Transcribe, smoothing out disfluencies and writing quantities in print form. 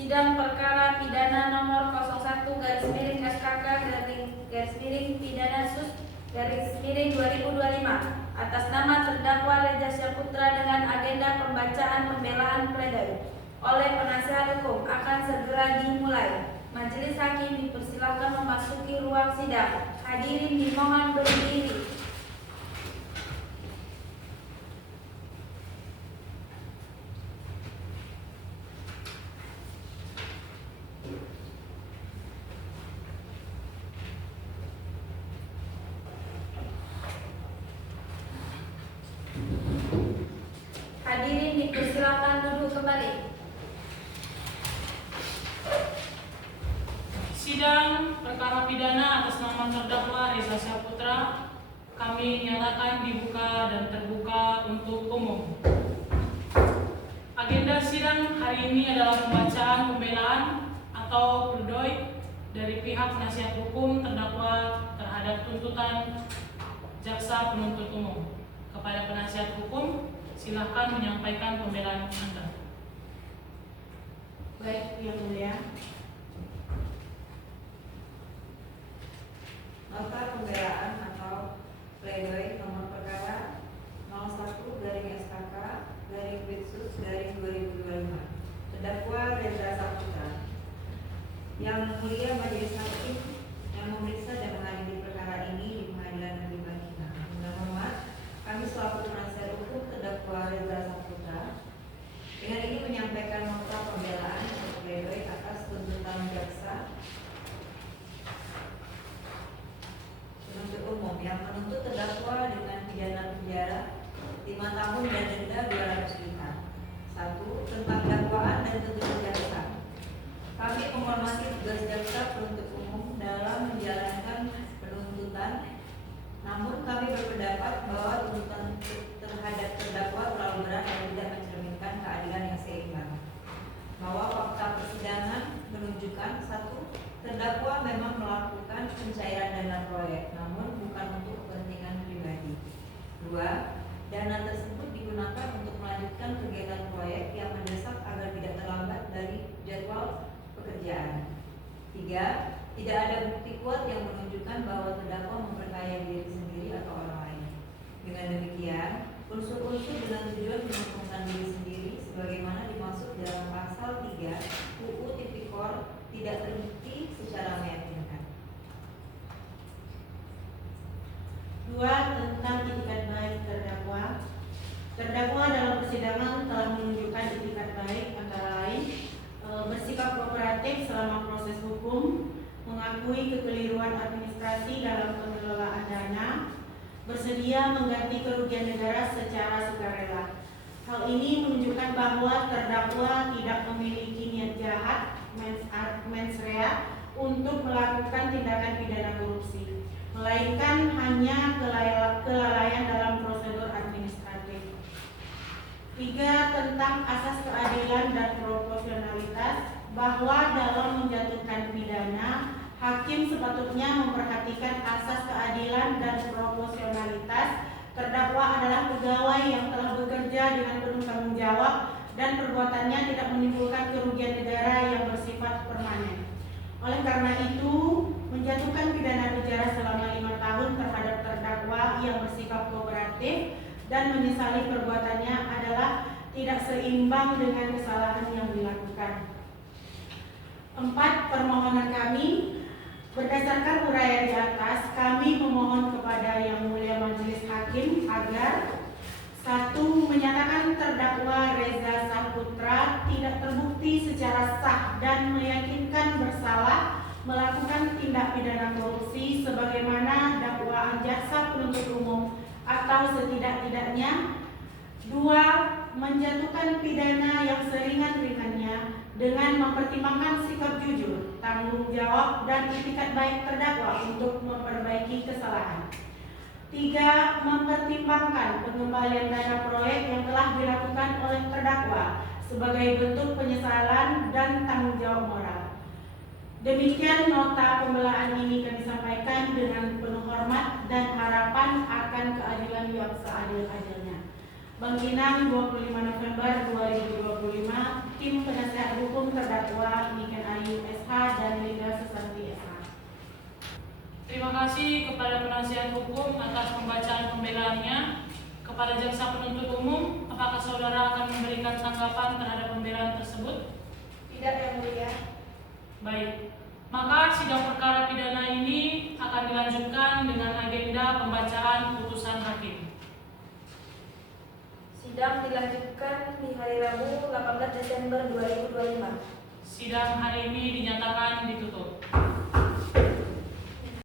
Sidang perkara pidana nomor 01-pidana-sus-2025 atas nama terdakwa Reza Syaputra dengan agenda pembacaan pembelaan pledoi oleh penasihat hukum akan segera dimulai. Majelis hakim dipersilakan memasuki ruang sidang. Hadirin dimohon berdiri. Hadirin dipersilakan duduk kembali. Sidang perkara pidana atas nama terdakwa Reza Syaputra kami nyatakan dibuka dan terbuka untuk umum. Agenda sidang hari ini adalah pembacaan pembelaan atau pledoi dari pihak penasihat hukum terdakwa terhadap tuntutan jaksa penuntut umum. Kepada penasihat hukum, silahkan menyampaikan pembelaan Anda. Baik, Yang Mulia. Nota pembelaan atau pledoi nomor perkara 01/SKK/Bitsus/2025 terdakwa Reza Syaputra. Yang Mulia Majelis Hakim yang memeriksa dan mengadili perkara ini di Pengadilan Negeri Bangkinang. Dengan hormat, kami selaku penasihat hukum terdakwa Reza Syaputra dengan ini menyampaikan nota pembelaan atau pledoi atas tuntutan jaksa penuntut umum yang menuntut terdakwa dengan pidana penjara 5 tahun dan denda 200 juta. 1. Tentang dakwaan dan tuntutan jaksa. Kami menghormati tugas jaksa penuntut umum dalam menjalankan penuntutan, namun kami berpendapat bahwa tuntutan terhadap terdakwa terlalu berat dan tidak mencerminkan keadilan yang seimbang. Bahwa fakta persidangan menunjukkan 1. Terdakwa memang melakukan pencairan dana proyek, namun bukan untuk kepentingan pribadi. 2. Dana tersebut digunakan untuk melanjutkan kegiatan proyek yang mendesak agar tidak terlambat dari jadwal pekerjaan. 3. Tidak ada bukti kuat yang menunjukkan bahwa terdakwa memperkaya diri sendiri atau orang lain. Dengan demikian, unsur-unsur dengan tujuan menguntungkan diri sendiri sebagaimana dimaksud dalam pasal 3 UU Tipikor tidak terbukti secara meyakinkan. 2. Tentang itikat baik terdakwa. Terdakwa dalam persidangan telah menunjukkan itikat baik antara lain bersikap kooperatif selama proses hukum, mengakui kekeliruan administrasi dalam pengelolaan dana, bersedia mengganti kerugian negara secara sukarela. Hal ini menunjukkan bahwa terdakwa tidak memiliki niat jahat mens rea untuk melakukan tindakan pidana korupsi, melainkan hanya kelalaian dalam prosedur administratif. 3. Tentang asas keadilan dan proporsionalitas, bahwa dalam menjatuhkan pidana, hakim sepatutnya memperhatikan asas keadilan dan proporsionalitas. Terdakwa adalah pegawai yang telah bekerja dengan penuh tanggung jawab dan perbuatannya tidak menimbulkan kerugian negara yang bersifat permanen. Oleh karena itu, menjatuhkan pidana penjara selama 5 tahun terhadap terdakwa yang bersikap kooperatif dan menyesali perbuatannya adalah tidak seimbang dengan kesalahan yang dilakukan. 4. Permohonan kami. Berdasarkan uraian di atas, kami memohon kepada Yang Mulia Majelis Hakim agar 1. Menyatakan terdakwa Reza Syaputra tidak terbukti secara sah dan meyakinkan bersalah melakukan tindak pidana korupsi sebagaimana dakwaan jaksa penuntut umum atau setidak-tidaknya. 2. Menjatuhkan pidana yang seringan-ringannya dengan mempertimbangkan sikap jujur, tanggung jawab, dan itikat baik terdakwa untuk memperbaiki kesalahan. 3. Mempertimbangkan pengembalian dana proyek yang telah dilakukan oleh terdakwa sebagai bentuk penyesalan dan tanggung jawab moral. Demikian nota pembelaan ini kami sampaikan dengan penuh hormat dan harapan akan keadilan yang seadil-adilnya. Bangkinang, 25 November 2025, tim penasihat hukum terdakwa hukum atas pembacaan pembelaannya. Kepada jaksa penuntut umum, apakah saudara akan memberikan tanggapan terhadap pembelaan tersebut? Tidak, Yang Mulia. Baik, maka sidang perkara pidana ini akan dilanjutkan dengan agenda pembacaan putusan hakim. Sidang dilanjutkan di hari Rabu 18 Desember 2025. Sidang hari ini dinyatakan ditutup.